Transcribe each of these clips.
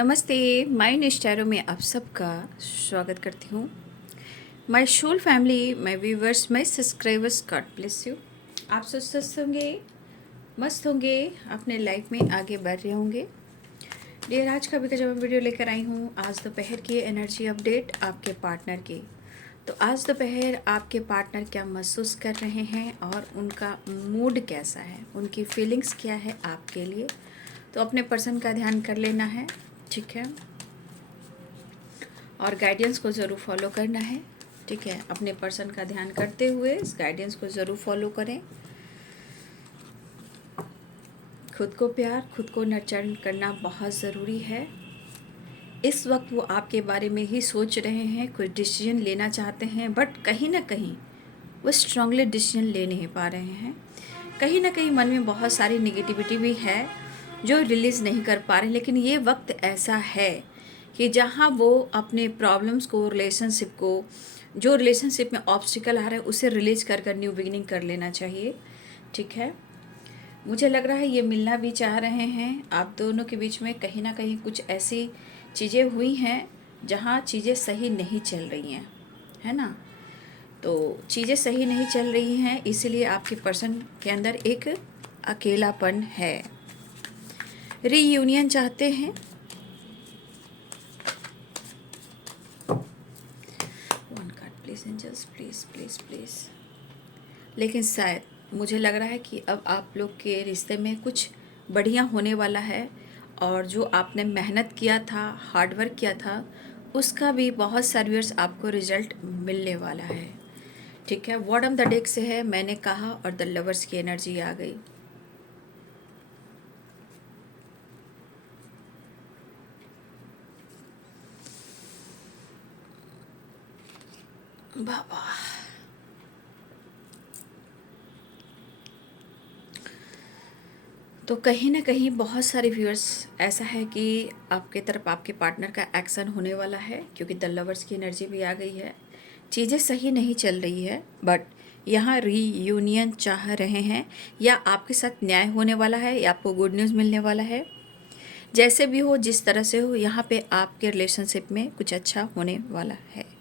नमस्ते। माय निष्ठैरों में आप सबका स्वागत करती हूँ। My soul family, my viewers, my subscribers, God bless you. आप सब स्वस्थ होंगे, मस्त होंगे, अपने लाइफ में आगे बढ़ रहे होंगे। डियर, आज का भी जो मैं वीडियो लेकर आई हूँ, आज दोपहर की एनर्जी अपडेट आपके पार्टनर की। तो आज दोपहर आपके पार्टनर क्या महसूस कर रहे हैं और उनका मूड कैसा है, उनकी फीलिंग्स क्या है आपके लिए। तो अपने पर्सन का ध्यान कर लेना है, ठीक है, और गाइडेंस को ज़रूर फॉलो करना है, ठीक है। अपने पर्सन का ध्यान करते हुए इस गाइडेंस को ज़रूर फॉलो करें। खुद को प्यार, खुद को नर्चर करना बहुत ज़रूरी है। इस वक्त वो आपके बारे में ही सोच रहे हैं, कोई डिसीजन लेना चाहते हैं, बट कहीं ना कहीं वो स्ट्रांगली डिसीजन ले नहीं पा रहे हैं। कहीं ना कहीं मन में बहुत सारी निगेटिविटी भी है जो रिलीज़ नहीं कर पा रहे। लेकिन ये वक्त ऐसा है कि जहाँ वो अपने प्रॉब्लम्स को, रिलेशनशिप को, जो रिलेशनशिप में ऑब्स्टिकल आ रहा है उसे रिलीज कर न्यू बिगिनिंग कर लेना चाहिए, ठीक है। मुझे लग रहा है ये मिलना भी चाह रहे हैं। आप दोनों के बीच में कहीं ना कहीं कुछ ऐसी चीज़ें हुई हैं जहाँ चीज़ें सही नहीं चल रही हैं, है ना। तो चीज़ें सही नहीं चल रही हैं, इसीलिए आपके पर्सन के अंदर एक अकेलापन है। रीयूनियन चाहते हैं, one card please angels, please please please. लेकिन शायद मुझे लग रहा है कि अब आप लोग के रिश्ते में कुछ बढ़िया होने वाला है, और जो आपने मेहनत किया था, हार्डवर्क किया था, उसका भी बहुत सारे आपको रिजल्ट मिलने वाला है, ठीक है। बॉटम द डेक से है, मैंने कहा, और द लवर्स की एनर्जी आ गई। बाबा, तो कहीं ना कहीं बहुत सारे व्यूअर्स ऐसा है कि आपके तरफ आपके पार्टनर का एक्शन होने वाला है, क्योंकि द लवर्स की एनर्जी भी आ गई है। चीज़ें सही नहीं चल रही है, बट यहाँ रीयूनियन चाह रहे हैं, या आपके साथ न्याय होने वाला है, या आपको गुड न्यूज़ मिलने वाला है। जैसे भी हो, जिस तरह से हो, यहाँ पे आपके रिलेशनशिप में कुछ अच्छा होने वाला है।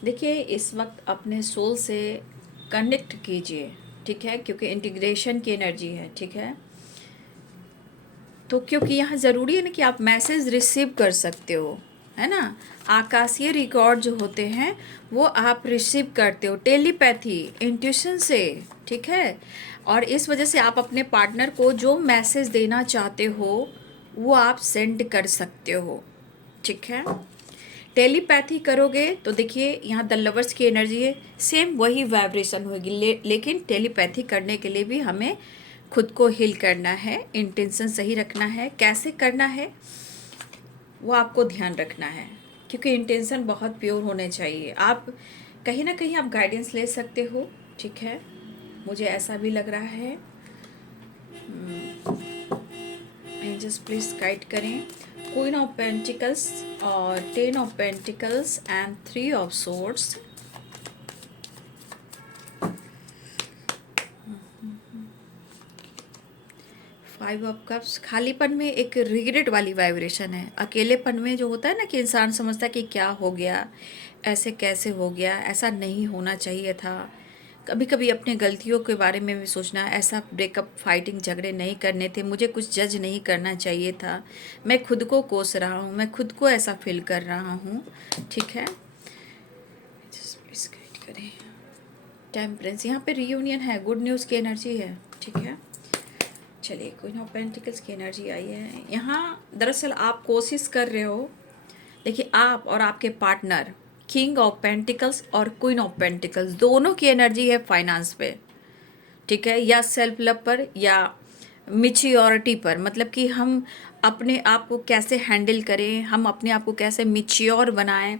देखिए, इस वक्त अपने सोल से कनेक्ट कीजिए, ठीक है, क्योंकि इंटीग्रेशन की एनर्जी है, ठीक है। तो क्योंकि यहाँ ज़रूरी है ना कि आप मैसेज रिसीव कर सकते हो, है ना। आकाशीय रिकॉर्ड जो होते हैं वो आप रिसीव करते हो टेलीपैथी, इंट्यूशन से, ठीक है। और इस वजह से आप अपने पार्टनर को जो मैसेज देना चाहते हो वो आप सेंड कर सकते हो, ठीक है। टेलीपैथी करोगे तो देखिए यहाँ द लवर्स की एनर्जी है, सेम वही वाइब्रेशन होगी, लेकिन टेलीपैथी करने के लिए भी हमें खुद को हील करना है, इंटेंशन सही रखना है। कैसे करना है वो आपको ध्यान रखना है, क्योंकि इंटेंशन बहुत प्योर होने चाहिए। आप कहीं ना कहीं आप गाइडेंस ले सकते हो, ठीक है, मुझे ऐसा भी लग रहा है। एंजल्स प्लीज गाइड करें। क्वीन ऑफ पेंटिकल्स और 10 of pentacles and 3 of swords. Five of cups, खालीपन में एक रिग्रेट वाली वाइब्रेशन है। अकेलेपन में जो होता है ना कि इंसान समझता है कि क्या हो गया, ऐसे कैसे हो गया, ऐसा नहीं होना चाहिए था। कभी कभी अपने गलतियों के बारे में भी सोचना, ऐसा ब्रेकअप, फाइटिंग, झगड़े नहीं करने थे, मुझे कुछ जज नहीं करना चाहिए था, मैं खुद को कोस रहा हूँ, मैं खुद को ऐसा फील कर रहा हूँ, ठीक है। प्लीज गाइड करें। टेम्परेंस, यहाँ पे रीयूनियन है, गुड न्यूज़ की एनर्जी है, ठीक है। चलिए, क्वीन ऑफ पेंटिकल्स की एनर्जी आई है यहाँ। दरअसल आप कोशिश कर रहे हो, देखिए, आप और आपके पार्टनर, किंग ऑफ पेंटिकल्स और क्वीन ऑफ पेंटिकल्स, दोनों की एनर्जी है फाइनेंस पे, ठीक है, या सेल्फ लव पर, या मिच्योरिटी पर। मतलब कि हम अपने आप को कैसे हैंडल करें, हम अपने आप को कैसे मिच्योर बनाएं।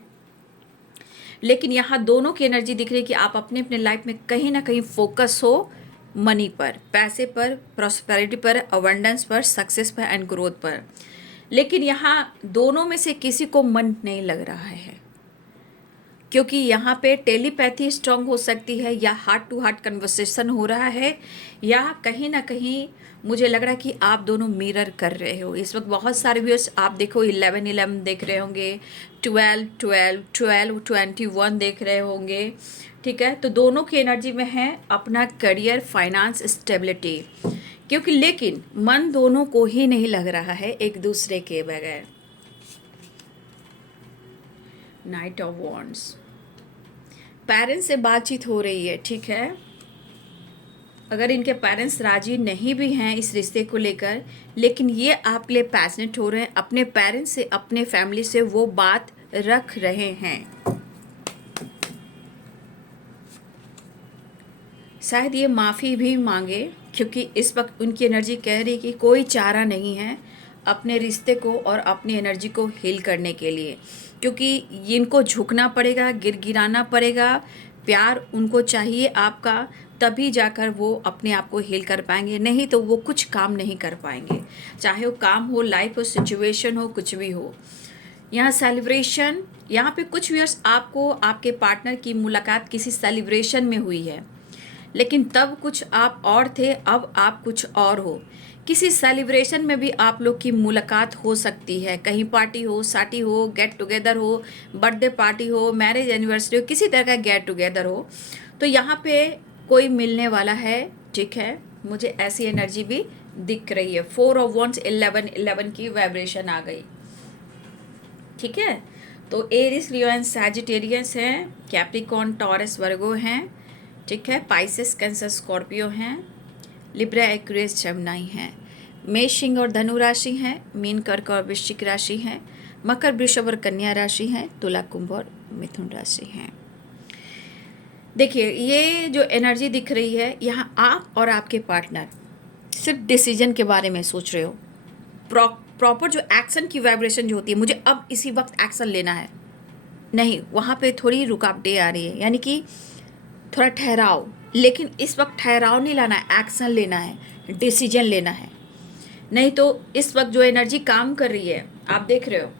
लेकिन यहाँ दोनों की एनर्जी दिख रही है कि आप अपने अपने लाइफ में कहीं ना कहीं फोकस हो मनी पर, पैसे पर, प्रॉस्पेरिटी पर, अबंडेंस पर, सक्सेस पर एंड ग्रोथ पर। लेकिन यहाँ दोनों में से किसी को मन नहीं लग रहा है। क्योंकि यहाँ पे टेलीपैथी स्ट्रांग हो सकती है, या हार्ट टू हार्ट कन्वर्सेशन हो रहा है, या कहीं ना कहीं मुझे लग रहा है कि आप दोनों मिरर कर रहे हो इस वक्त। बहुत सारे व्यूअर्स आप देखो 11-11 देख रहे होंगे, 12-12-12-21 देख रहे होंगे, ठीक है। तो दोनों की एनर्जी में है अपना करियर, फाइनेंस, स्टेबिलिटी, क्योंकि लेकिन मन दोनों को ही नहीं लग रहा है एक दूसरे के बगैर। नाइट ऑफ वॉन्ड्स, पेरेंट्स से बातचीत हो रही है, ठीक है। अगर इनके पेरेंट्स राजी नहीं भी हैं इस रिश्ते को लेकर, लेकिन ये आपके लिए पैशनेट हो रहे हैं, अपने पेरेंट्स से, अपने फैमिली से वो बात रख रहे हैं। शायद ये माफ़ी भी मांगे, क्योंकि इस वक्त उनकी एनर्जी कह रही कि कोई चारा नहीं है अपने रिश्ते को और अपनी एनर्जी को हील करने के लिए, क्योंकि इनको झुकना पड़ेगा, गिड़गिड़ाना पड़ेगा, प्यार उनको चाहिए आपका, तभी जाकर वो अपने आप को हील कर पाएंगे, नहीं तो वो कुछ काम नहीं कर पाएंगे। चाहे वो काम हो, लाइफ हो, सिचुएशन हो, कुछ भी हो। यहाँ सेलिब्रेशन, यहाँ पे कुछ व्यूअर्स आपको आपके पार्टनर की मुलाकात किसी सेलिब्रेशन में हुई है, लेकिन तब कुछ आप और थे, अब आप कुछ और हो। किसी सेलिब्रेशन में भी आप लोग की मुलाकात हो सकती है, कहीं पार्टी हो, शादी हो, गेट टुगेदर हो, बर्थडे पार्टी हो, मैरिज एनिवर्सरी हो, किसी तरह का गेट टुगेदर हो, तो यहाँ पे कोई मिलने वाला है, ठीक है। मुझे ऐसी एनर्जी भी दिख रही है। 4 ऑफ वॉन्ड्स, 11-11 की वाइब्रेशन आ गई, ठीक है। तो एरिस, लियो एंड सैजिटेरियस हैं, कैप्रिकॉर्न, टॉरस, वर्गो हैं, ठीक है। पाइसेस, कैंसर, स्कॉर्पियो हैं, लिब्रा, एक्वेरियस, जेमिनी हैं। मेष, सिंह और धनु राशि हैं, मीन, कर्क और वृश्चिक राशि हैं, मकर, वृषभ और कन्या राशि हैं, तुला, कुंभ और मिथुन राशि हैं। देखिए, ये जो एनर्जी दिख रही है यहाँ, आप और आपके पार्टनर सिर्फ डिसीजन के बारे में सोच रहे हो। प्रॉपर जो एक्शन की वाइब्रेशन जो होती है, मुझे अब इसी वक्त एक्शन लेना है, नहीं, वहाँ पे थोड़ी रुकावटें आ रही है, यानी कि थोड़ा ठहराव। लेकिन इस वक्त ठहराव नहीं लाना है, एक्शन लेना है, डिसीजन लेना है। नहीं तो इस वक्त जो एनर्जी काम कर रही है, आप देख रहे हो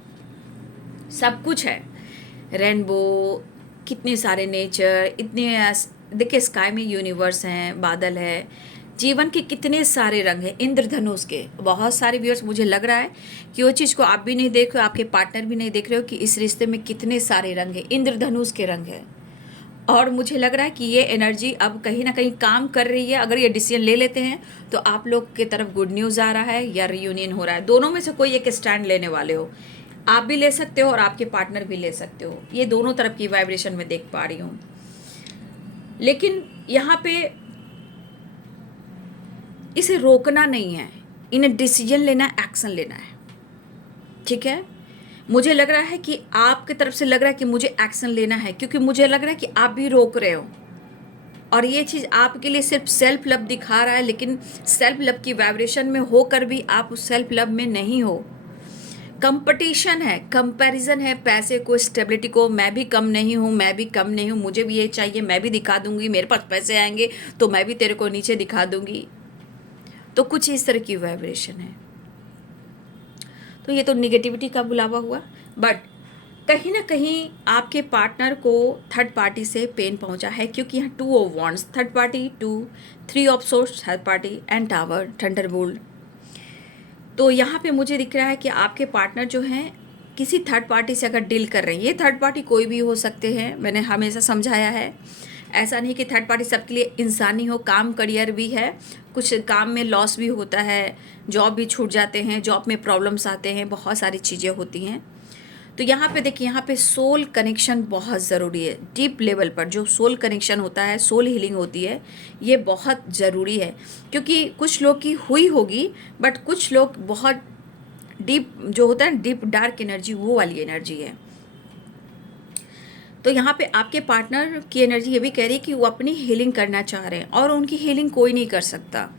सब कुछ है, रेनबो, कितने सारे नेचर, इतने, देखिए स्काई में यूनिवर्स हैं, बादल है, जीवन के कितने सारे रंग हैं, इंद्रधनुष के। बहुत सारे व्यूअर्स, मुझे लग रहा है कि वो चीज़ को आप भी नहीं देख रहे हो, आपके पार्टनर भी नहीं देख रहे हो कि इस रिश्ते में कितने सारे रंग हैं, इंद्रधनुष के रंग है। और मुझे लग रहा है कि ये एनर्जी अब कहीं ना कहीं काम कर रही है। अगर ये डिसीजन ले लेते हैं तो आप लोग की तरफ गुड न्यूज़ आ रहा है या रियूनियन हो रहा है। दोनों में से कोई एक स्टैंड लेने वाले हो, आप भी ले सकते हो और आपके पार्टनर भी ले सकते हो। ये दोनों तरफ की वाइब्रेशन में देख पा रही हूँ। लेकिन यहाँ पे इसे रोकना नहीं है, इन्हें डिसीजन लेना, एक्शन लेना है, ठीक है। मुझे लग रहा है कि आपकी तरफ से लग रहा है कि मुझे एक्शन लेना है, क्योंकि मुझे लग रहा है कि आप भी रोक रहे हो, और ये चीज़ आपके लिए सिर्फ सेल्फ लव दिखा रहा है, लेकिन सेल्फ लव की वाइब्रेशन में होकर भी आप उस सेल्फ लव में नहीं हो। कंपटीशन है, कंपैरिजन है, पैसे को, स्टेबिलिटी को, मैं भी कम नहीं हूँ, मैं भी कम नहीं हूँ, मुझे भी ये चाहिए, मैं भी दिखा दूंगी, मेरे पास पैसे आएंगे तो मैं भी तेरे को नीचे दिखा दूंगी। तो कुछ इस तरह की वाइब्रेशन है। तो ये तो निगेटिविटी का बुलावा हुआ, बट कहीं ना कहीं आपके पार्टनर को थर्ड पार्टी से पेन पहुंचा है, क्योंकि यहाँ 2 of wands, third party 2, 3 of source, third party, and tower, Thunderbolt. तो यहाँ पे मुझे दिख रहा है कि आपके पार्टनर जो हैं किसी थर्ड पार्टी से अगर डील कर रहे हैं, ये थर्ड पार्टी कोई भी हो सकते हैं, मैंने हमेशा समझाया है। ऐसा नहीं कि थर्ड पार्टी सबके लिए इंसानी हो, काम करियर भी है, कुछ काम में लॉस भी होता है, जॉब भी छूट जाते हैं, जॉब में प्रॉब्लम्स आते हैं, बहुत सारी चीज़ें होती हैं। तो यहाँ पे देखिए, यहाँ पे सोल कनेक्शन बहुत ज़रूरी है। डीप लेवल पर जो सोल कनेक्शन होता है, सोल हीलिंग होती है, ये बहुत ज़रूरी है, क्योंकि कुछ लोग की हुई होगी, बट कुछ लोग बहुत डीप जो होता है, डीप डार्क एनर्जी, वो वाली एनर्जी है। तो यहाँ पे आपके पार्टनर की एनर्जी ये भी कह रही है कि वो अपनी हीलिंग करना चाह रहे हैं, और उनकी हीलिंग कोई नहीं कर सकता,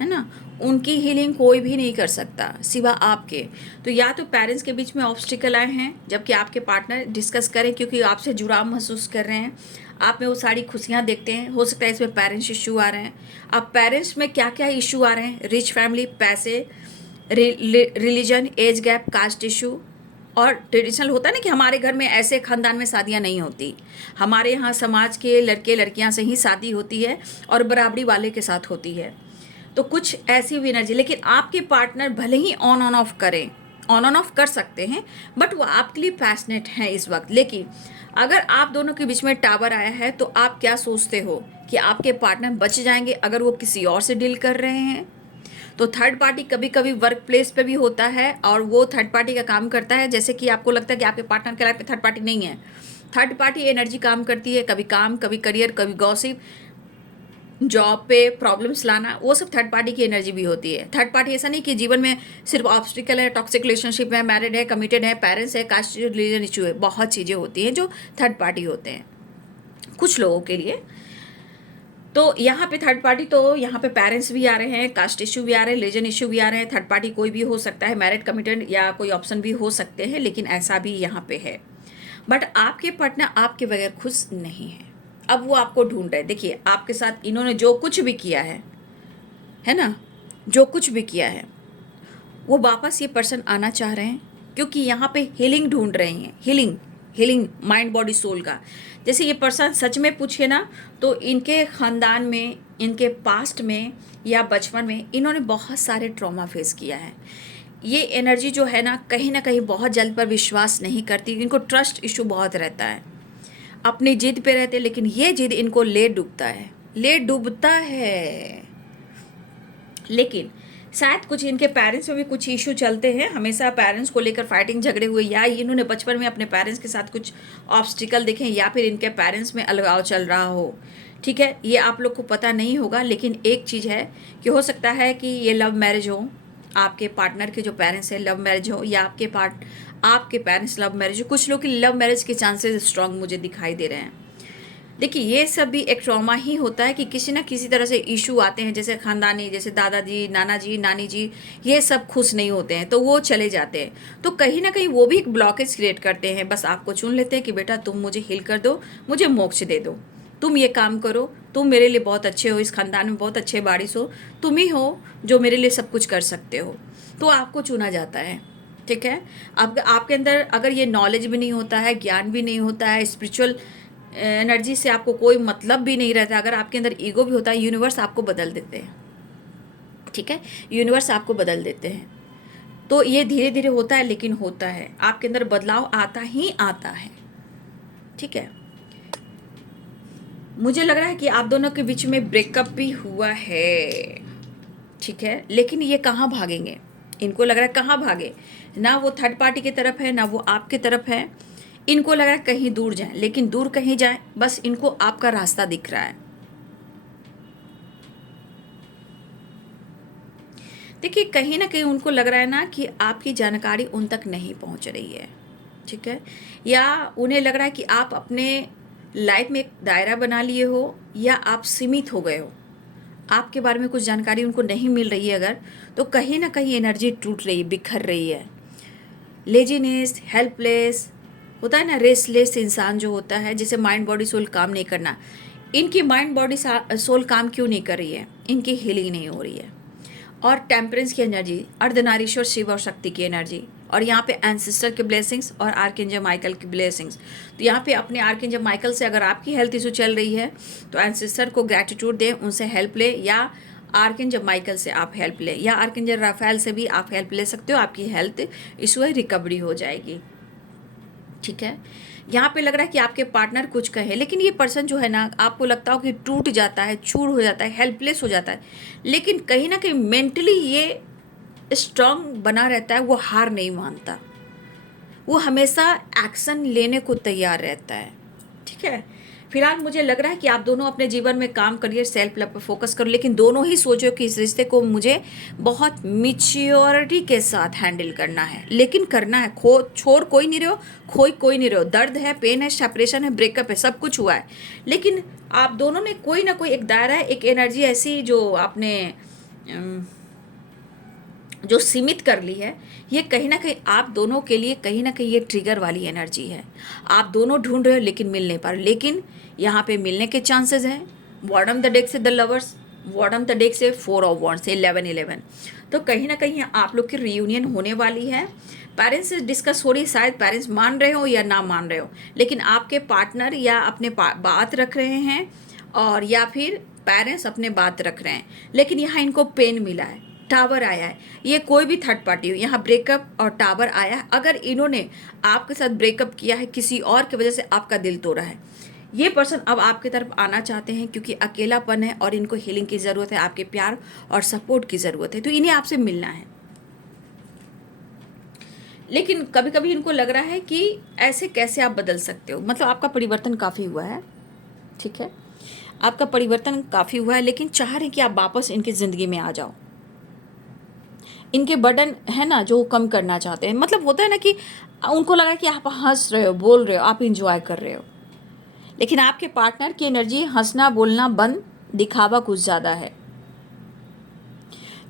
है ना। उनकी हीलिंग कोई भी नहीं कर सकता सिवा आपके। तो या तो पेरेंट्स के बीच में ऑब्स्टिकल आए हैं, जबकि आपके पार्टनर डिस्कस करें, क्योंकि आपसे जुड़ाव महसूस कर रहे हैं, आप में वो सारी खुशियाँ देखते हैं। हो सकता है इसमें पेरेंट्स इशू आ रहे हैं। अब पेरेंट्स में क्या क्या इशू आ रहे हैं? रिच फैमिली, पैसे, religion, age gap, caste issue, और ट्रेडिशनल होता है ना कि हमारे घर में ऐसे ख़ानदान में शादियां नहीं होती, हमारे यहाँ समाज के लड़के लड़कियां से ही शादी होती है और बराबरी वाले के साथ होती है। तो कुछ ऐसी भी एनर्जी, लेकिन आपके पार्टनर भले ही ऑन ऑफ करें, ऑन ऑफ कर सकते हैं, बट वो आपके लिए पैशनेट हैं इस वक्त। लेकिन अगर आप दोनों के बीच में टावर आया है तो आप क्या सोचते हो कि आपके पार्टनर बच जाएंगे अगर वो किसी और से डील कर रहे हैं? तो थर्ड पार्टी कभी कभी वर्क प्लेस पे भी होता है और वो थर्ड पार्टी का काम करता है। जैसे कि आपको लगता है कि आपके पार्टनर के लाइफ में थर्ड पार्टी नहीं है, थर्ड पार्टी एनर्जी काम करती है, कभी काम, कभी करियर, कभी गॉसिप, जॉब पे प्रॉब्लम्स लाना, वो सब थर्ड पार्टी की एनर्जी भी होती है। थर्ड पार्टी ऐसा नहीं कि जीवन में सिर्फ ऑब्स्टिकल है, टॉक्सिक रिलेशनशिप है, मैरिड है, कमिटेड है, पेरेंट्स है, कास्ट रिलीजन इशू है, बहुत चीज़ें होती हैं जो थर्ड पार्टी होते हैं कुछ लोगों के लिए। तो यहाँ पे थर्ड पार्टी, तो यहाँ पे पेरेंट्स भी आ रहे हैं, कास्ट इशू भी आ रहे हैं, रिलीजन इशू भी आ रहे हैं। थर्ड पार्टी कोई भी हो सकता है, मैरिड, कमिटेड या कोई ऑप्शन भी हो सकते हैं, लेकिन ऐसा भी यहाँ पे है। बट आपके पार्टनर आपके बगैर खुश नहीं है। अब वो आपको ढूंढ रहे हैं। देखिए आपके साथ इन्होंने जो कुछ भी किया है ना, जो कुछ भी किया है, वो वापस ये पर्सन आना चाह रहे हैं, क्योंकि यहाँ पे हीलिंग ढूंढ रहे हैं। हीलिंग माइंड बॉडी सोल का। जैसे ये पर्सन सच में पूछे ना, तो इनके ख़ानदान में, इनके पास्ट में या बचपन में इन्होंने बहुत सारे ट्रॉमा फेस किया है। ये एनर्जी जो है ना कहीं बहुत जल्द पर विश्वास नहीं करती, इनको ट्रस्ट इशू बहुत रहता है, अपनी जिद पे रहते, लेकिन ये जिद इनको ले डूबता है। लेकिन शायद कुछ इनके पेरेंट्स में भी कुछ इशू चलते हैं, हमेशा पेरेंट्स को लेकर फाइटिंग झगड़े हुए, या इन्होंने बचपन में अपने पेरेंट्स के साथ कुछ ऑब्स्टिकल देखे, या फिर इनके पेरेंट्स में अलगाव चल रहा हो। ठीक है, ये आप लोग को पता नहीं होगा, लेकिन एक चीज़ है कि हो सकता है कि ये लव मैरिज हो, आपके पार्टनर के जो पेरेंट्स हैं लव मैरिज हो, या आपके पेरेंट्स लव मैरिज हो। कुछ लोग की लव मैरिज के चांसेस स्ट्रांग मुझे दिखाई दे रहे हैं। देखिए ये सब भी एक ट्रॉमा ही होता है कि किसी ना किसी तरह से इशू आते हैं, जैसे ख़ानदानी, जैसे दादाजी, नाना जी, नानी जी, ये सब खुश नहीं होते हैं तो वो चले जाते हैं। तो कहीं ना कहीं वो भी एक ब्लॉकेज क्रिएट करते हैं, बस आपको चुन लेते हैं कि बेटा तुम मुझे हील कर दो, मुझे मोक्ष दे दो, तुम ये काम करो, तुम मेरे लिए बहुत अच्छे हो, इस ख़ानदान में बहुत अच्छे बारिश हो, तुम ही हो जो मेरे लिए सब कुछ कर सकते हो, तो आपको चुना जाता है। ठीक है, अब आपके अंदर अगर ये नॉलेज भी नहीं होता है, ज्ञान भी नहीं होता है, स्पिरिचुअल एनर्जी से आपको कोई मतलब भी नहीं रहता, अगर आपके अंदर ईगो भी होता है, यूनिवर्स आपको बदल देते हैं। ठीक है, यूनिवर्स आपको बदल देते हैं। तो ये धीरे धीरे होता है, लेकिन होता है, आपके अंदर बदलाव आता ही आता है। ठीक है, मुझे लग रहा है कि आप दोनों के बीच में ब्रेकअप भी हुआ है। ठीक है, लेकिन ये कहाँ भागेंगे, इनको लग रहा है कहाँ भागे, ना वो थर्ड पार्टी की तरफ है, ना वो आपकी तरफ है। इनको लग रहा है कहीं दूर जाए, लेकिन दूर कहीं जाए, बस इनको आपका रास्ता दिख रहा है। देखिए कहीं ना कहीं उनको लग रहा है ना कि आपकी जानकारी उन तक नहीं पहुंच रही है। ठीक है, या उन्हें लग रहा है कि आप अपने लाइफ में एक दायरा बना लिए हो, या आप सीमित हो गए हो, आपके बारे में कुछ जानकारी उनको नहीं मिल रही है अगर, तो कहीं ना कहीं एनर्जी टूट रही है, बिखर रही है। लेजीनेस, हेल्पलेस होता है ना, रेस्टलेस इंसान जो होता है, जिसे माइंड बॉडी सोल काम नहीं करना। इनकी माइंड बॉडी सोल काम क्यों नहीं कर रही है, इनकी हीलिंग नहीं हो रही है। और टेम्परेंस की एनर्जी, अर्धनारीश्वर शिव और शक्ति की एनर्जी, और यहाँ पे एंसेस्टर के ब्लेसिंग्स और आर्कएंजल माइकल की ब्लेसिंग्स। तो यहाँ पे अपने आर्कएंजल माइकल से अगर आपकी हेल्थ इशू चल रही है तो एंसेस्टर को ग्रैटिट्यूड दें, उनसे हेल्प ले, या आर्कएंजल माइकल से आप हेल्प ले, या आर्कएंजल राफेल से भी आप हेल्प ले सकते हो, आपकी हेल्थ इशू है रिकवरी हो जाएगी। ठीक है, यहाँ पे लग रहा है कि आपके पार्टनर कुछ कहे, लेकिन ये पर्सन जो है ना, आपको लगता हो कि टूट जाता है, चूर हो जाता है, हेल्पलेस हो जाता है, लेकिन कहीं ना कहीं मेंटली ये स्ट्रांग बना रहता है, वो हार नहीं मानता, वो हमेशा एक्शन लेने को तैयार रहता है। ठीक है, फिलहाल मुझे लग रहा है कि आप दोनों अपने जीवन में काम करिए, सेल्फ लव पर फोकस करो, लेकिन दोनों ही सोचो कि इस रिश्ते को मुझे बहुत मिच्योरिटी के साथ हैंडल करना है, लेकिन करना है, छोड़ कोई नहीं रहे हो, खोई कोई नहीं रहे हो। दर्द है, पेन है, सेपरेशन है, ब्रेकअप है, सब कुछ हुआ है, लेकिन आप दोनों ने कोई ना कोई एक दायरा है, एक एनर्जी ऐसी जो आपने जो सीमित कर ली है, ये कहीं ना कहीं आप दोनों के लिए कहीं ना कहीं ये ट्रिगर वाली एनर्जी है। आप दोनों ढूंढ रहे हो लेकिन मिल नहीं पा रहे, लेकिन यहाँ पे मिलने के चांसेस हैं। बॉटम द डेक से the lovers, bottom the deck से 4 ऑफ वॉन्ड्स से 11 तो कहीं ना कहीं आप लोग की रियूनियन होने वाली है। पेरेंट्स से डिस्कस हो रही, शायद पेरेंट्स मान रहे हो या ना मान रहे हो, लेकिन आपके पार्टनर या अपने बात रख रहे हैं और या फिर पेरेंट्स अपने बात रख रहे हैं, लेकिन यहाँ इनको पेन मिला है, टावर आया है। ये कोई भी थर्ड पार्टी हो, यहाँ ब्रेकअप और टावर आया है। अगर इन्होंने आपके साथ ब्रेकअप किया है, किसी और की वजह से आपका दिल तोड़ा है, ये पर्सन अब आपकी तरफ आना चाहते हैं क्योंकि अकेलापन है और इनको हीलिंग की ज़रूरत है, आपके प्यार और सपोर्ट की ज़रूरत है, तो इन्हें आपसे मिलना है। लेकिन कभी कभी इनको लग रहा है कि ऐसे कैसे आप बदल सकते हो, मतलब आपका परिवर्तन काफ़ी हुआ है, ठीक है, आपका परिवर्तन काफ़ी हुआ है, लेकिन चाह रहे हैं कि आप वापस इनकी ज़िंदगी में आ जाओ। इनके बर्डन है ना जो कम करना चाहते हैं, मतलब होता है ना कि उनको लगा कि आप हंस रहे हो, बोल रहे हो, आप इंजॉय कर रहे हो, लेकिन आपके पार्टनर की एनर्जी हंसना बोलना बंद, दिखावा कुछ ज़्यादा है।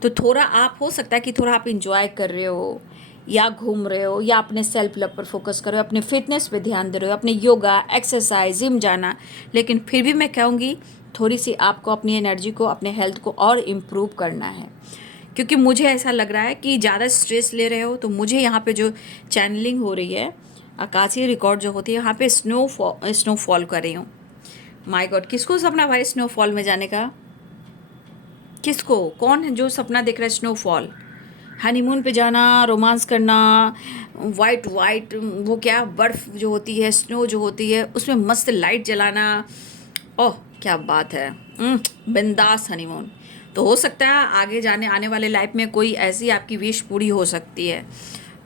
तो थोड़ा आप हो सकता है कि थोड़ा आप इंजॉय कर रहे हो या घूम रहे हो या अपने सेल्फ लव पर फोकस कर रहे हो, अपने फिटनेस पे ध्यान दे रहे हो, अपने योगा एक्सरसाइज जिम जाना, लेकिन फिर भी मैं कहूँगी थोड़ी सी आपको अपनी एनर्जी को, अपने हेल्थ को और इम्प्रूव करना है, क्योंकि मुझे ऐसा लग रहा है कि ज़्यादा स्ट्रेस ले रहे हो। तो मुझे यहाँ पे जो चैनलिंग हो रही है, आकाशीय रिकॉर्ड जो होती है, यहाँ पे स्नोफॉल कर रही हूँ। माय गॉड, किसको सपना भाई स्नोफॉल में जाने का? किसको, कौन है जो सपना देख रहा है स्नोफॉल, हनीमून पे जाना, रोमांस करना, वाइट वाइट वो क्या बर्फ़ जो होती है, स्नो जो होती है, उसमें मस्त लाइट जलाना, ओह क्या बात है, बिंदास हनीमून। तो हो सकता है आगे जाने आने वाले लाइफ में कोई ऐसी आपकी विश पूरी हो सकती है।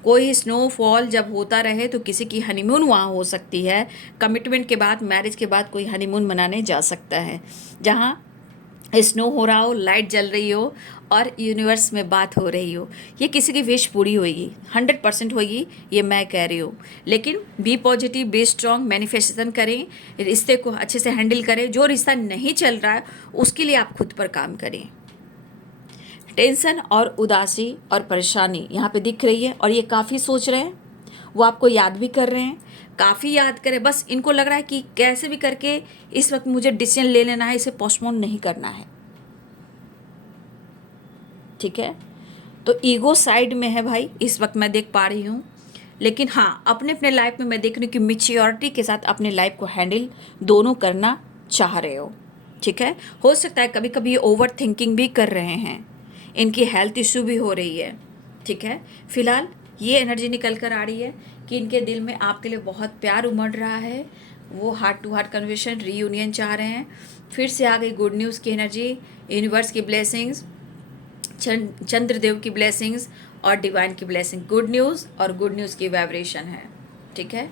कोई स्नोफॉल जब होता रहे तो किसी की हनीमून वहाँ हो सकती है। कमिटमेंट के बाद, मैरिज के बाद कोई हनीमून मनाने जा सकता है, जहाँ स्नो हो रहा हो, लाइट जल रही हो और यूनिवर्स में बात हो रही हो। ये किसी की विश पूरी होगी, 100% होगी, ये मैं कह रही हूँ। लेकिन be positive, be strong, manifestation करें, रिश्ते को अच्छे से हैंडल करें। जो रिश्ता नहीं चल रहा है उसके लिए आप खुद पर काम करें। टेंशन और उदासी और परेशानी यहाँ पे दिख रही है और ये काफ़ी सोच रहे हैं, वो आपको याद भी कर रहे हैं, काफ़ी याद करें। बस इनको लग रहा है कि कैसे भी करके इस वक्त मुझे डिसीजन ले लेना है, इसे पोस्टपोन नहीं करना है, ठीक है। तो ईगो साइड में है भाई, इस वक्त मैं देख पा रही हूँ। लेकिन हाँ, अपने अपने लाइफ में मैं देख रही हूँ कि मैच्योरिटी के साथ अपने लाइफ को हैंडल दोनों करना चाह रहे हो, ठीक है। हो सकता है कभी कभी ओवर थिंकिंग भी कर रहे हैं, इनकी हेल्थ इशू भी हो रही है, ठीक है। फिलहाल ये एनर्जी निकल कर आ रही है कि इनके दिल में आपके लिए बहुत प्यार उमड़ रहा है, वो heart to heart conversation, reunion चाह रहे हैं। फिर से आ गई गुड न्यूज़ की एनर्जी, यूनिवर्स की ब्लेसिंग्स, चंद्रदेव की ब्लेसिंग्स और डिवाइन की ब्लेसिंग। गुड न्यूज़ और गुड न्यूज़ की वाइब्रेशन है, ठीक है।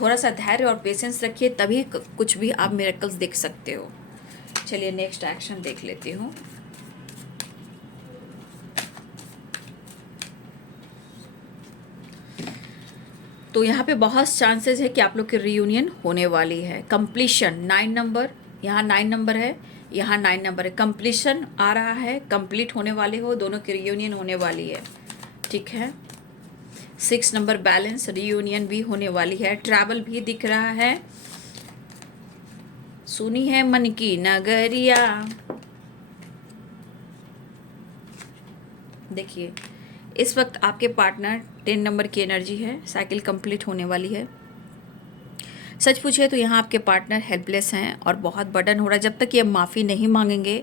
थोड़ा सा धैर्य और पेशेंस रखिए, तभी कुछ भी आप मिरेकल्स देख सकते हो। चलिए नेक्स्ट एक्शन देख लेती हूँ। तो यहाँ पे बहुत चांसेस है कि आप लोग की रीयूनियन होने वाली है। कंप्लीशन 9 नंबर, यहाँ 9 नंबर है, यहाँ 9 नंबर है, कंप्लीशन आ रहा है, कंप्लीट होने वाले हो, दोनों की रीयूनियन होने वाली है, ठीक है। 6 नंबर बैलेंस, रीयूनियन भी होने वाली है, ट्रैवल भी दिख रहा है, सुनी है मन की नगरिया। देखिए इस वक्त आपके पार्टनर 10 नंबर की एनर्जी है, साइकिल कंप्लीट होने वाली है। सच पूछिए तो यहाँ आपके पार्टनर हेल्पलेस हैं और बहुत बर्डन हो रहा है। जब तक ये माफ़ी नहीं मांगेंगे,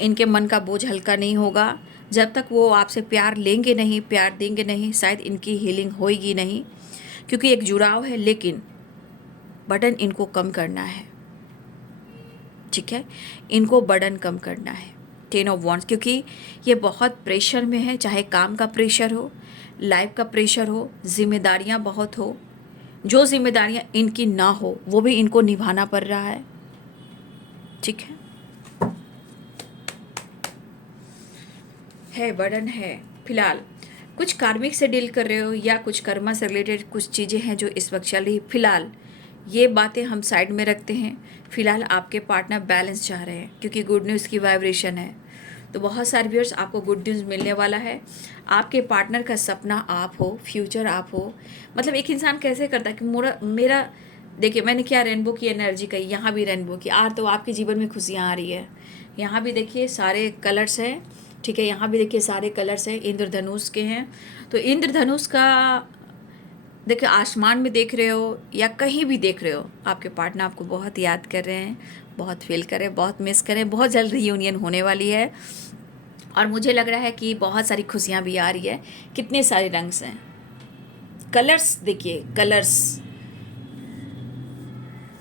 इनके मन का बोझ हल्का नहीं होगा, जब तक वो आपसे प्यार लेंगे नहीं, प्यार देंगे नहीं, शायद इनकी हीलिंग होएगी नहीं, क्योंकि एक जुड़ाव है, लेकिन बर्डन इनको कम करना है, ठीक है। इनको बर्डन कम करना है, 10 ऑफ वॉन्ड्स, क्योंकि ये बहुत प्रेशर में है, चाहे काम का प्रेशर हो, लाइफ का प्रेशर हो, जिम्मेदारियां बहुत हो, जो जिम्मेदारियां इनकी ना हो वो भी इनको निभाना पड़ रहा है, ठीक है बर्डन है। फिलहाल कुछ कार्मिक से डील कर रहे हो या कुछ कर्मा से रिलेटेड कुछ चीज़ें हैं जो इस वक्त चल रही। फिलहाल ये बातें हम साइड में रखते हैं। फिलहाल आपके पार्टनर बैलेंस चाह रहे हैं, क्योंकि गुड न्यूज़ की वाइब्रेशन है। तो बहुत सारे व्यूअर्स, आपको गुड न्यूज़ मिलने वाला है। आपके पार्टनर का सपना आप हो, फ्यूचर आप हो। मतलब एक इंसान कैसे करता है कि मेरा देखिए मैंने क्या रेनबो की एनर्जी कही, यहाँ भी रेनबो की। तो आपके जीवन में खुशियाँ आ रही है। यहाँ भी देखिए सारे कलर्स हैं, ठीक है। यहाँ भी देखिए सारे कलर्स हैं, इंद्रधनुष के हैं। तो इंद्रधनुष का देखिए, आसमान में देख रहे हो या कहीं भी देख रहे हो, आपके पार्टनर आपको बहुत याद कर रहे हैं, बहुत फील कर रहे हैं, बहुत मिस कर रहे हैं। बहुत जल्द रीयूनियन होने वाली है और मुझे लग रहा है कि बहुत सारी खुशियाँ भी आ रही है। कितने सारे रंग्स हैं, कलर्स देखिए, कलर्स।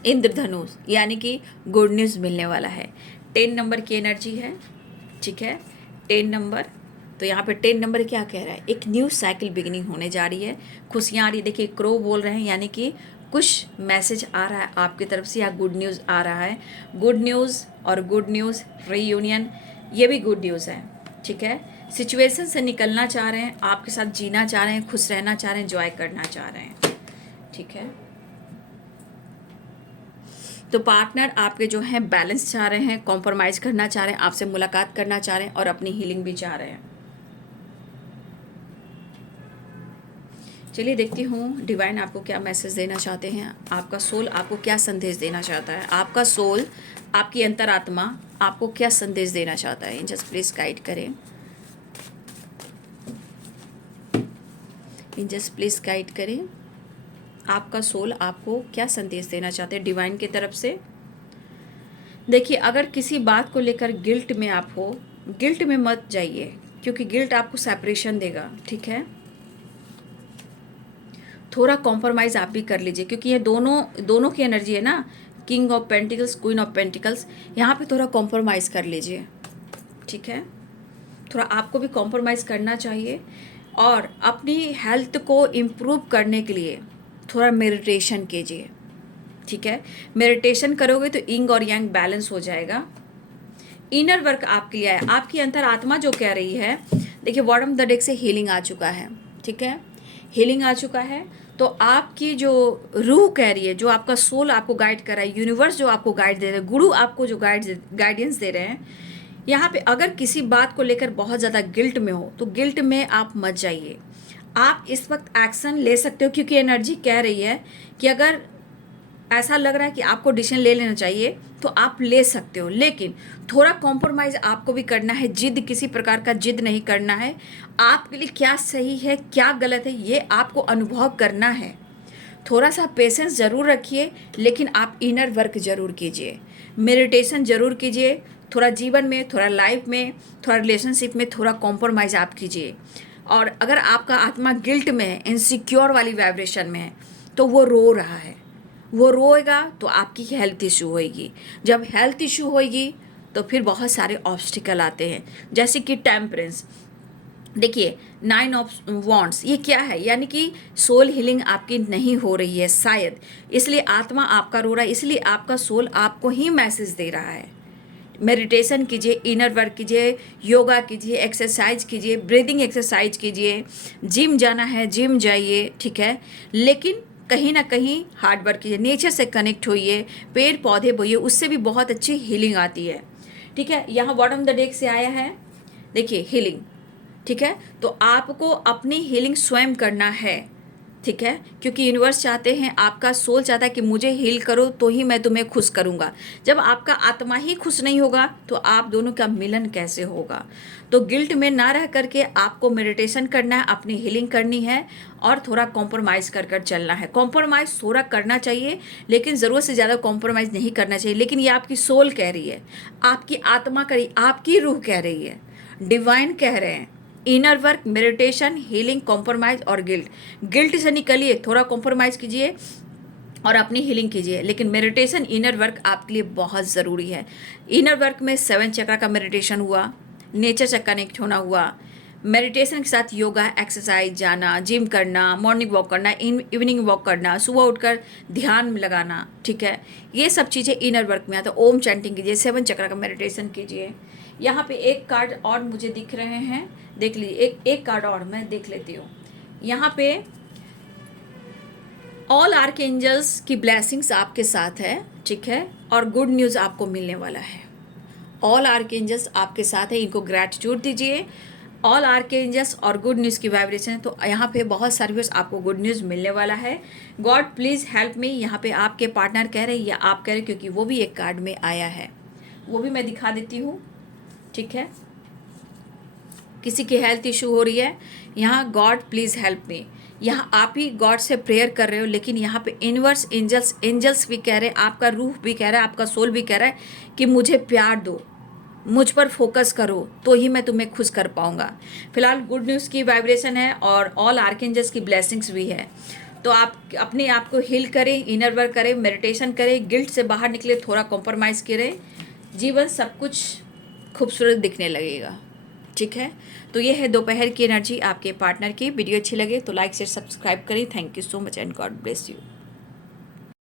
इंद्रधनुष यानी कि गुड न्यूज़ मिलने वाला है। 10 नंबर की एनर्जी है, ठीक है। 10 नंबर, तो यहाँ पे 10 नंबर क्या कह रहा है, एक न्यू साइकिल बिगिनिंग होने जा रही है, खुशियाँ आ रही है। देखिए क्रो बोल रहे हैं, यानी कि कुछ मैसेज आ रहा है आपकी तरफ से या गुड न्यूज़ आ रहा है। गुड न्यूज़ और गुड न्यूज़ रीयूनियन, ये भी गुड न्यूज़ है, ठीक है। सिचुएशन से निकलना चाह रहे हैं, आपके साथ जीना चाह रहे हैं, खुश रहना चाह रहे हैं, एंजॉय करना चाह रहे हैं, ठीक है। तो पार्टनर आपके जो हैं बैलेंस चाह रहे हैं, कॉम्प्रोमाइज़ करना चाह रहे हैं, आपसे मुलाकात करना चाह रहे हैं और अपनी हीलिंग भी चाह रहे हैं। चलिए देखती हूँ डिवाइन आपको क्या मैसेज देना चाहते हैं, आपका सोल आपको क्या संदेश देना चाहता है, आपका सोल, आपकी अंतरात्मा आपको क्या संदेश देना चाहता है। एंजल्स प्लीज़ गाइड करें, एंजल्स प्लीज़ गाइड करें, आपका सोल आपको क्या संदेश देना चाहते हैं डिवाइन की तरफ से। देखिए अगर किसी बात को लेकर गिल्ट में आप हो, गिल्ट में मत जाइए, क्योंकि गिल्ट आपको सेपरेशन देगा, ठीक है। थोड़ा कॉम्प्रोमाइज़ आप भी कर लीजिए, क्योंकि ये दोनों की एनर्जी है ना, king of pentacles, queen of pentacles. यहाँ पे थोड़ा कॉम्प्रोमाइज़ कर लीजिए, ठीक है। थोड़ा आपको भी कॉम्प्रोमाइज़ करना चाहिए और अपनी हेल्थ को इम्प्रूव करने के लिए थोड़ा मेडिटेशन कीजिए, ठीक है। मेडिटेशन करोगे तो इंग और यांग बैलेंस हो जाएगा। इनर वर्क आपके लिए है, आपकी अंतरात्मा जो कह रही है। देखिए बॉटम द डेक से हीलिंग आ चुका है, ठीक है, हीलिंग आ चुका है। तो आपकी जो रूह कह रही है, जो आपका सोल आपको गाइड कर रहा है, यूनिवर्स जो आपको गाइड दे रहे हैं, गुरु आपको जो गाइडेंस दे रहे हैं, यहाँ पे अगर किसी बात को लेकर बहुत ज़्यादा गिल्ट में हो तो गिल्ट में आप मत जाइए। आप इस वक्त एक्शन ले सकते हो, क्योंकि एनर्जी कह रही है कि अगर ऐसा लग रहा है कि आपको डिसीजन ले लेना चाहिए तो आप ले सकते हो, लेकिन थोड़ा कॉम्प्रोमाइज़ आपको भी करना है। जिद, किसी प्रकार का जिद नहीं करना है। आपके लिए क्या सही है क्या गलत है ये आपको अनुभव करना है। थोड़ा सा पेशेंस ज़रूर रखिए, लेकिन आप इनर वर्क ज़रूर कीजिए, मेडिटेशन ज़रूर कीजिए। थोड़ा जीवन में, थोड़ा लाइफ में, थोड़ा रिलेशनशिप में थोड़ा कॉम्प्रोमाइज़ आप कीजिए। और अगर आपका आत्मा गिल्ट में है, इनसिक्योर वाली वाइब्रेशन में है, तो वो रो रहा है, वो रोएगा तो आपकी हेल्थ इशू होएगी। जब हेल्थ इशू होएगी तो फिर बहुत सारे ऑब्स्टिकल आते हैं, जैसे कि टेम्परेंस। देखिए 9 ऑफ वॉन्ड्स ये क्या है, यानी कि सोल हीलिंग आपकी नहीं हो रही है शायद, इसलिए आत्मा आपका रो रहा है, इसलिए आपका सोल आपको ही मैसेज दे रहा है। मेडिटेशन कीजिए, इनर वर्क कीजिए, योगा कीजिए, एक्सरसाइज कीजिए, ब्रीदिंग एक्सरसाइज कीजिए, जिम जाना है जिम जाइए, ठीक है। लेकिन कहीं ना कहीं हार्ड वर्क कीजिए, नेचर से कनेक्ट होइए, पेड़ पौधे बोइए, उससे भी बहुत अच्छी हीलिंग आती है, ठीक है। यहाँ बॉटम द डेक से आया है, देखिए हीलिंग, ठीक है। तो आपको अपनी हीलिंग स्वयं करना है, ठीक है, क्योंकि यूनिवर्स चाहते हैं, आपका सोल चाहता है कि मुझे हील करो तो ही मैं तुम्हें खुश करूँगा। जब आपका आत्मा ही खुश नहीं होगा तो आप दोनों का मिलन कैसे होगा। तो गिल्ट में ना रह करके आपको मेडिटेशन करना है, अपनी हीलिंग करनी है और थोड़ा कॉम्प्रोमाइज़ कर कर चलना है। कॉम्प्रोमाइज़ थोड़ा करना चाहिए, लेकिन ज़रूरत से ज़्यादा कॉम्प्रोमाइज़ नहीं करना चाहिए। लेकिन ये आपकी सोल कह रही है, आपकी आत्मा कह रही, आपकी रूह कह रही है, डिवाइन कह रहे हैं। Inner work, meditation, healing, compromise और गिल्ट। गिल्ट से निकलिए, थोड़ा कॉम्प्रोमाइज़ कीजिए और अपनी हीलिंग कीजिए, लेकिन मेडिटेशन, इनर वर्क आपके लिए बहुत ज़रूरी है। इनर वर्क में 7 चक्र का मेडिटेशन हुआ, नेचर से कनेक्ट होना हुआ, मेडिटेशन के साथ योगा, एक्सरसाइज, जाना, जिम करना, मॉर्निंग वॉक करना, इवनिंग वॉक करना, सुबह उठकर ध्यान में लगाना, ठीक है। ये सब चीज़ें इनर वर्क में आता है। ओम चैंटिंग कीजिए, 7 चक्र का मेडिटेशन कीजिए। यहाँ पे एक कार्ड और मुझे दिख रहे हैं, देख लीजिए, एक कार्ड और मैं देख लेती हूँ। यहाँ पे ऑल आर्कएंजल्स की ब्लेसिंग्स आपके साथ है, ठीक है, और गुड न्यूज़ आपको मिलने वाला है। ऑल आर्कएंजल्स आपके साथ है, इनको ग्रैटिट्यूड दीजिए। ऑल आर्कएंजल्स और गुड न्यूज़ की वाइब्रेशन है। तो यहाँ पे बहुत सारे व्यूअर्स आपको गुड न्यूज़ मिलने वाला है। गॉड प्लीज़ हेल्प मी, यहाँ पे आपके पार्टनर कह रहे हैं या आप कह रहे हैं, क्योंकि वो भी एक कार्ड में आया है, वो भी मैं दिखा देती हूँ। ठीक है, किसी की हेल्थ इशू हो रही है, यहाँ गॉड प्लीज़ हेल्प मी, यहाँ आप ही गॉड से प्रेयर कर रहे हो, लेकिन यहाँ पे इनवर्स एंजल्स भी कह रहे हैं, आपका रूह भी कह रहा है, आपका सोल भी कह रहा है कि मुझे प्यार दो, मुझ पर फोकस करो, तो ही मैं तुम्हें खुश कर पाऊंगा। फिलहाल गुड न्यूज़ की वाइब्रेशन है और ऑल आर्कएंजल्स की ब्लेसिंग्स भी है। तो आप अपने आप को हील करें, इनर वर्क करें, मेडिटेशन करें, गिल्ट से बाहर निकले, थोड़ा कॉम्प्रोमाइज़ करें, जीवन सब कुछ खूबसूरत दिखने लगेगा। ठीक है, तो ये है दोपहर की एनर्जी आपके पार्टनर की। वीडियो अच्छी लगे तो लाइक शेयर सब्सक्राइब करें। Thank you so much and God bless you.